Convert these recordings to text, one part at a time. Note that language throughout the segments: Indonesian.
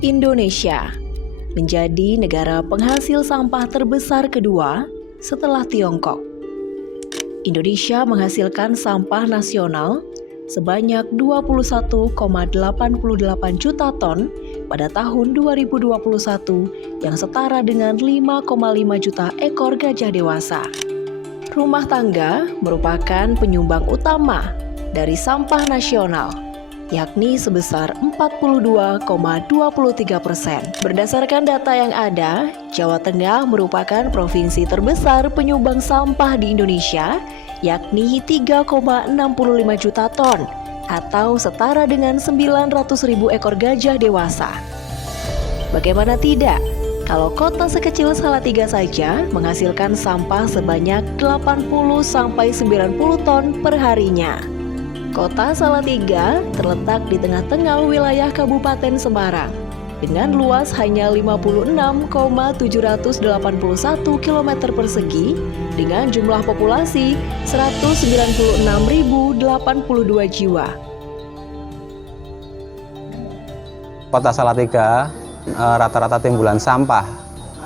Indonesia menjadi negara penghasil sampah terbesar kedua setelah Tiongkok. Indonesia menghasilkan sampah nasional sebanyak 21,88 juta ton pada tahun 2021 yang setara dengan 5,5 juta ekor gajah dewasa. Rumah tangga merupakan penyumbang utama dari sampah nasional, yakni sebesar 42,23%. Berdasarkan data yang ada, Jawa Tengah merupakan provinsi terbesar penyumbang sampah di Indonesia, yakni 3,65 juta ton, atau setara dengan 900.000 ekor gajah dewasa. Bagaimana tidak, kalau kota sekecil Salatiga saja menghasilkan sampah sebanyak 80-90 ton per harinya. Kota Salatiga terletak di tengah-tengah wilayah Kabupaten Semarang dengan luas hanya 56,781 km persegi dengan jumlah populasi 196.082 jiwa. Kota Salatiga rata-rata timbulan sampah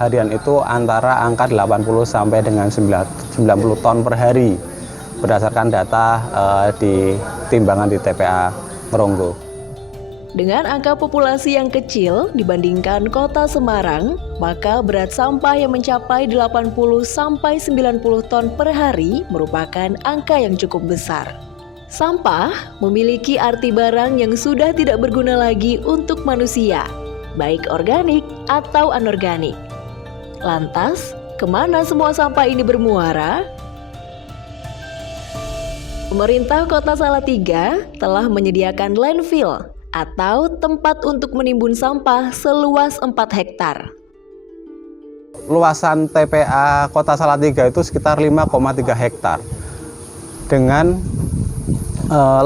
harian itu antara angka 80 sampai dengan 90 ton per hari. Berdasarkan data di timbangan di TPA Meronggo. Dengan angka populasi yang kecil dibandingkan kota Semarang, maka berat sampah yang mencapai 80 sampai 90 ton per hari merupakan angka yang cukup besar. Sampah memiliki arti barang yang sudah tidak berguna lagi untuk manusia, baik organik atau anorganik. Lantas, kemana semua sampah ini bermuara? Pemerintah Kota Salatiga telah menyediakan landfill atau tempat untuk menimbun sampah seluas 4 hektar. Luasan TPA Kota Salatiga itu sekitar 5,3 hektar. Dengan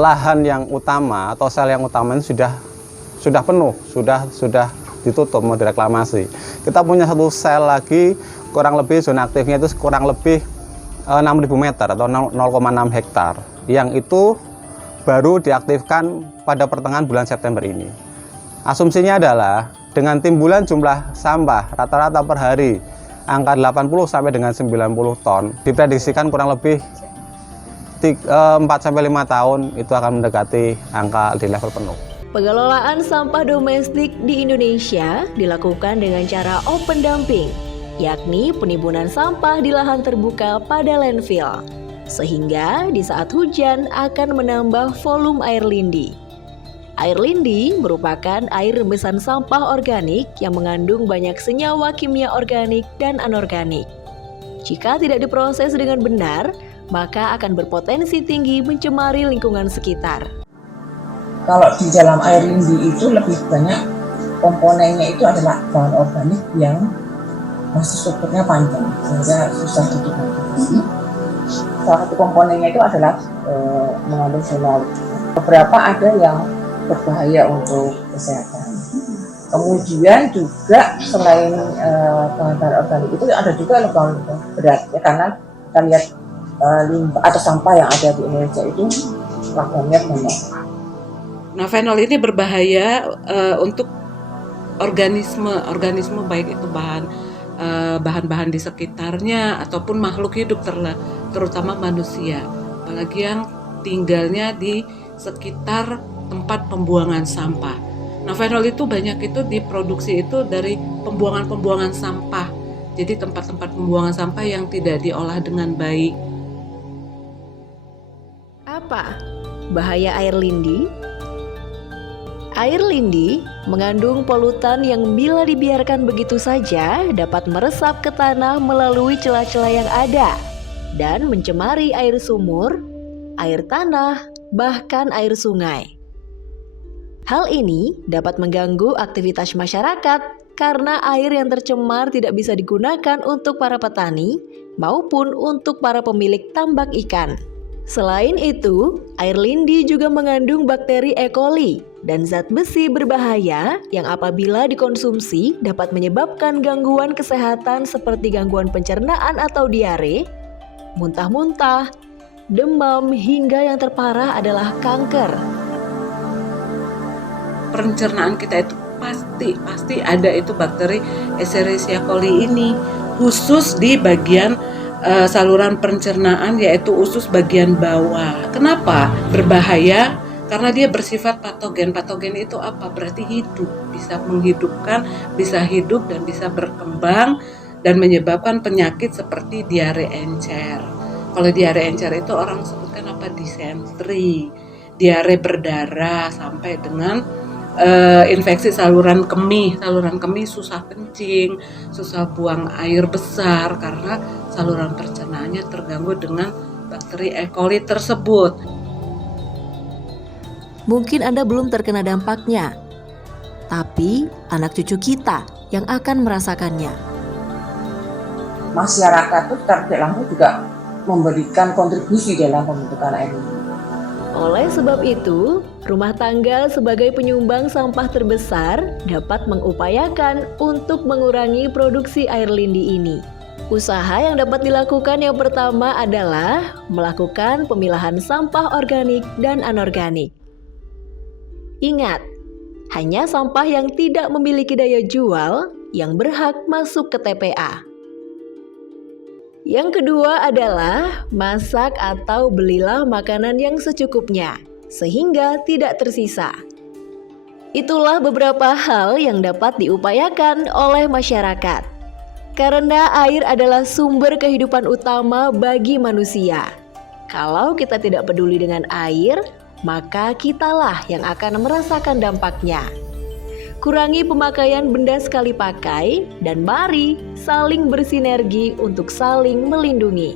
lahan yang utama atau sel yang utama ini sudah penuh, sudah ditutup, mau direklamasi. Kita punya satu sel lagi, kurang lebih zona aktifnya itu kurang lebih 6.000 meter atau 0,6 hektar. Yang itu baru diaktifkan pada pertengahan bulan September ini. Asumsinya adalah dengan timbulan jumlah sampah rata-rata per hari angka 80 sampai dengan 90 ton, diprediksikan kurang lebih 4 sampai 5 tahun itu akan mendekati angka di level penuh. Pengelolaan sampah domestik di Indonesia dilakukan dengan cara open dumping, yakni penimbunan sampah di lahan terbuka pada landfill. Sehingga di saat hujan akan menambah volume air lindi. Air lindi merupakan air rembesan sampah organik yang mengandung banyak senyawa kimia organik dan anorganik. Jika tidak diproses dengan benar, maka akan berpotensi tinggi mencemari lingkungan sekitar. Kalau di dalam air lindi itu lebih banyak komponennya itu adalah bahan organik yang masih strukturnya panjang, sehingga susah diduplikasi. Salah satu komponennya itu adalah mengandung fenol. Beberapa ada yang berbahaya untuk kesehatan. Kemudian juga selain bahan organik itu ada juga logam berat, ya, karena kita lihat limbah atau sampah yang ada di Indonesia itu logamnya banyak. Nah, fenol ini berbahaya untuk organisme baik itu bahan-bahan di sekitarnya ataupun makhluk hidup terutama manusia, apalagi yang tinggalnya di sekitar tempat pembuangan sampah. Nah, fenol itu banyak itu diproduksi itu dari pembuangan sampah. Jadi tempat-tempat pembuangan sampah yang tidak diolah dengan baik. Apa bahaya air lindi? Air lindi mengandung polutan yang bila dibiarkan begitu saja dapat meresap ke tanah melalui celah-celah yang ada dan mencemari air sumur, air tanah, bahkan air sungai. Hal ini dapat mengganggu aktivitas masyarakat karena air yang tercemar tidak bisa digunakan untuk para petani maupun untuk para pemilik tambak ikan. Selain itu, air lindi juga mengandung bakteri E. coli dan zat besi berbahaya yang apabila dikonsumsi dapat menyebabkan gangguan kesehatan seperti gangguan pencernaan atau diare, muntah-muntah, demam, hingga yang terparah adalah kanker. Pencernaan kita itu pasti pasti ada itu bakteri Escherichia coli ini, khusus di bagian saluran pencernaan, yaitu usus bagian bawah. Kenapa berbahaya? Karena dia bersifat patogen. Patogen itu apa? Berarti hidup, bisa menghidupkan, bisa hidup dan bisa berkembang dan menyebabkan penyakit seperti diare encer. Kalau diare encer itu orang sebutkan apa? Disentri, diare berdarah, sampai dengan infeksi saluran kemih. Saluran kemih susah kencing, susah buang air besar karena saluran pencernaannya terganggu dengan bakteri E. coli tersebut. Mungkin Anda belum terkena dampaknya, tapi anak cucu kita yang akan merasakannya. Masyarakat itu tidak langsung juga memberikan kontribusi dalam pembentukan air lindi. Oleh sebab itu, rumah tangga sebagai penyumbang sampah terbesar dapat mengupayakan untuk mengurangi produksi air lindi ini. Usaha yang dapat dilakukan yang pertama adalah melakukan pemilahan sampah organik dan anorganik. Ingat, hanya sampah yang tidak memiliki daya jual yang berhak masuk ke TPA. Yang kedua adalah masak atau belilah makanan yang secukupnya, sehingga tidak tersisa. Itulah beberapa hal yang dapat diupayakan oleh masyarakat. Karena air adalah sumber kehidupan utama bagi manusia. Kalau kita tidak peduli dengan air, maka kitalah yang akan merasakan dampaknya. Kurangi pemakaian benda sekali pakai dan mari saling bersinergi untuk saling melindungi.